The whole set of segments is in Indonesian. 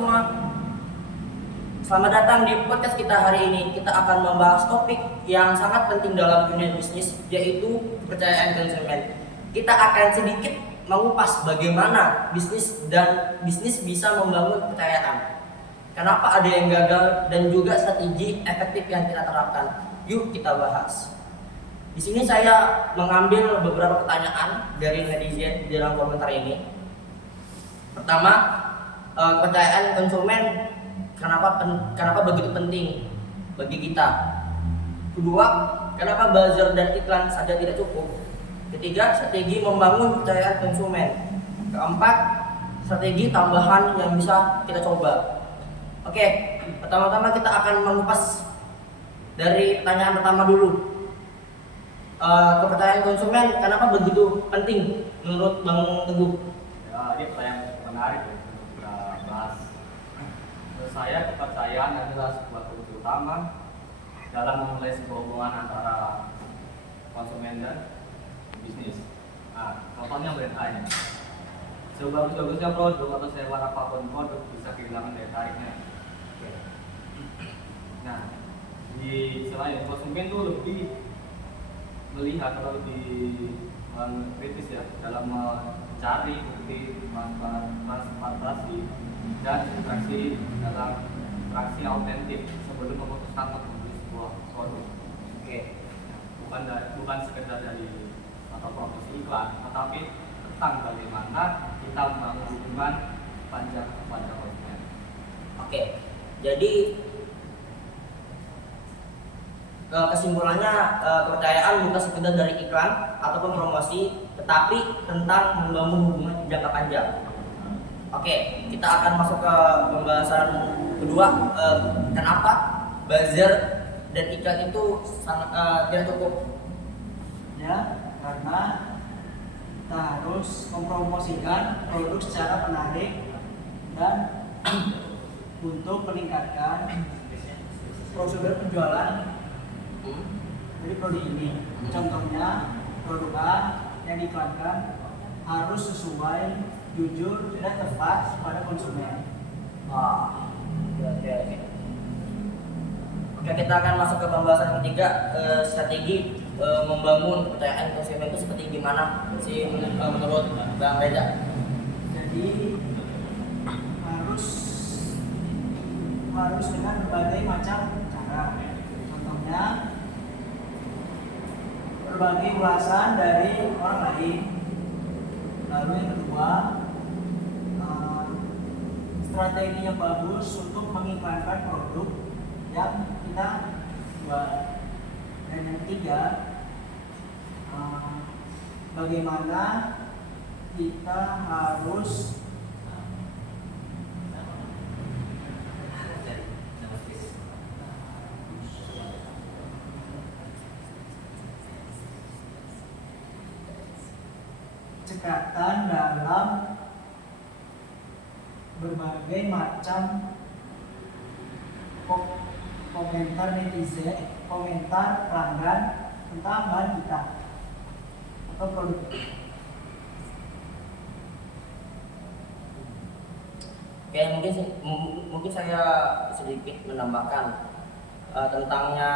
Semua, selamat datang di podcast kita hari ini. Kita akan membahas topik yang sangat penting dalam dunia bisnis, yaitu kepercayaan konsumen. Kita akan sedikit mengupas bagaimana bisnis bisa membangun kepercayaan. Kenapa ada yang gagal dan juga strategi efektif yang kita terapkan. Yuk kita bahas. Di sini saya mengambil beberapa pertanyaan dari netizen di dalam komentar ini. Pertama, kepercayaan konsumen kenapa begitu penting bagi kita. Kedua, kenapa buzzer dan iklan saja tidak cukup. Ketiga, strategi membangun kepercayaan konsumen. Keempat, strategi tambahan yang bisa kita coba. Oke, pertama-tama kita akan mengupas dari pertanyaan pertama dulu. Kepercayaan konsumen kenapa begitu penting menurut Bang Teguh? Ya, ini pertanyaan menarik ya untuk kita bahas. Menurut saya kepercayaan adalah sebuah kunci utama dalam memulai sebuah hubungan antara konsumen dan bisnis. Nah, contohnya brand A ini. Sebagus-bagusnya produk atau sewa apapun produk bisa kehilangan daya tariknya. Nah, di selain konsumen itu lebih melihat atau lebih kritis ya dalam mencari bukti transparansi dan interaksi dalam interaksi autentik sebelum memutuskan untuk membeli sebuah produk. Oke. Bukan sekedar dari atau promosi iklan, tetapi tentang bagaimana kita membangun hubungan panjang kepada konsumen. Oke. Jadi kesimpulannya kepercayaan bukan sekedar dari iklan ataupun promosi, tetapi tentang membangun hubungan jangka panjang. Oke, kita akan masuk ke pembahasan kedua. Kenapa buzzer dan iklan itu sangat tidak cukup? Ya, karena kita harus mempromosikan produk secara menarik dan untuk meningkatkan prosedur penjualan dari produk ini. Contohnya produk A yang diiklankan harus sesuai, jujur, dan tepat pada konsumen. Oke. Oke, kita akan masuk ke pembahasan ketiga, strategi membangun kepercayaan konsumen itu seperti gimana sih menurut Bang Reza? Jadi harus dengan berbagai macam cara. Contohnya berbagai ulasan dari orang lain. Lalu yang kedua, strategi yang bagus untuk mengiklankan produk yang kita jual. Dan yang ketiga, bagaimana kita harus cekatan dalam berbagai macam komentar netizen, komentar pelanggan tentang bahan kita atau produk. Oke, mungkin saya sedikit menambahkan tentangnya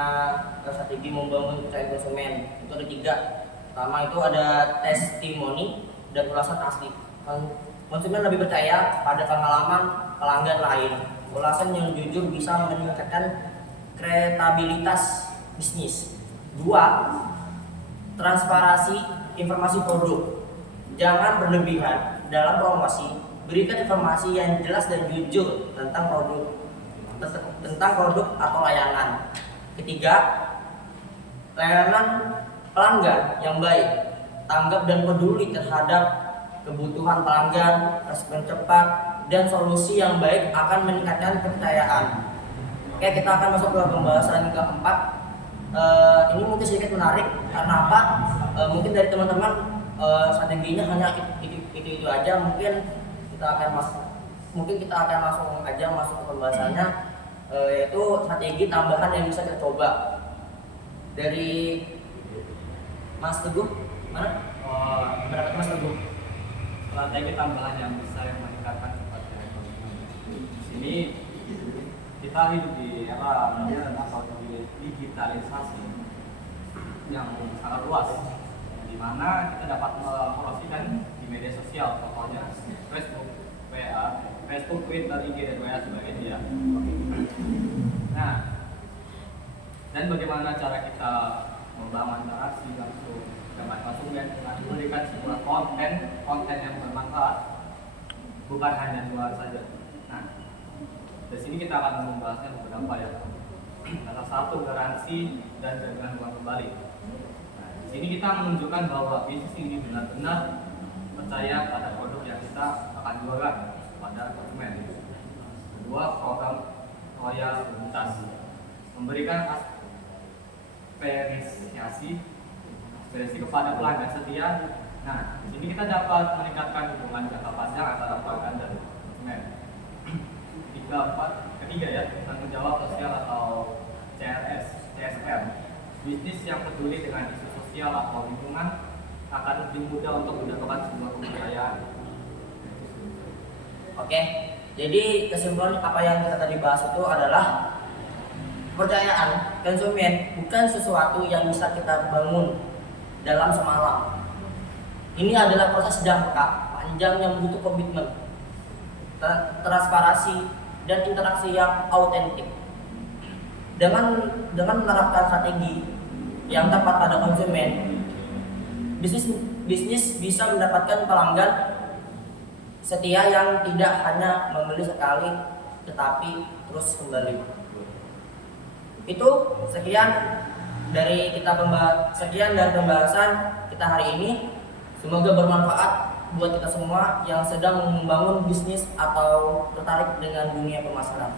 strategi membangun kepercayaan konsumen. Itu ada tiga. Pertama itu ada testimoni dan ulasan asli. Konsumen lebih percaya pada pengalaman pelanggan lain. Ulasan yang jujur bisa meningkatkan kredibilitas bisnis. Dua, transparansi informasi produk. Jangan berlebihan dalam promosi. Berikan informasi yang jelas dan jujur tentang produk atau layanan. Ketiga, layanan pelanggan yang baik, tanggap dan peduli terhadap kebutuhan pelanggan, respon cepat, dan solusi yang baik akan meningkatkan kepercayaan. Oke, kita akan masuk ke pembahasan keempat. Ini mungkin sedikit menarik karena apa? Mungkin dari teman-teman strateginya hanya itu aja. Mungkin kita akan langsung aja masuk ke pembahasannya, yaitu strategi tambahan yang bisa kita coba. Dari Mas Teguh, mana? Berapa Mas Teguh? Strategi tambahan yang bisa meningkatkan kepercayaan konsumen. Di sini kita hidup di era modern atau digitalisasi yang sangat luas, di mana kita dapat mempromosikan di media sosial, contohnya Facebook, WA, Facebook, Twitter, IG, dan WA sebagai dia. Nah, dan bagaimana cara kita membangun interaksi langsung dengan konsumen dengan memberikan sebuah konten yang bermanfaat, bukan hanya jual saja. Nah, di sini kita akan membahasnya beberapa ya. Salah satu garansi dan jaminan uang kembali. Nah, di sini kita menunjukkan bahwa bisnis ini benar-benar percaya pada produk yang kita akan jualkan kepada konsumen. Kedua, program loyalitas memberikan aspirasi kepada pelanggan setia. Nah, di sini kita dapat meningkatkan hubungan jangka panjang antara pelanggan dan konsumen. Ketiga ya, tanggung jawab sosial atau CSR. Bisnis yang peduli dengan isu sosial atau lingkungan akan lebih mudah untuk mendapatkan sebuah kepercayaan. Oke, jadi kesimpulan apa yang kita tadi bahas itu adalah kepercayaan konsumen bukan sesuatu yang bisa kita bangun dalam semalam. Ini adalah proses jangka panjang yang butuh komitmen, transparansi, dan interaksi yang autentik. Dengan menerapkan strategi yang tepat pada konsumen, bisnis bisa mendapatkan pelanggan setia yang tidak hanya membeli sekali tetapi terus kembali. Itu sekian dari pembahasan kita hari ini. Semoga bermanfaat buat kita semua yang sedang membangun bisnis atau tertarik dengan dunia pemasaran.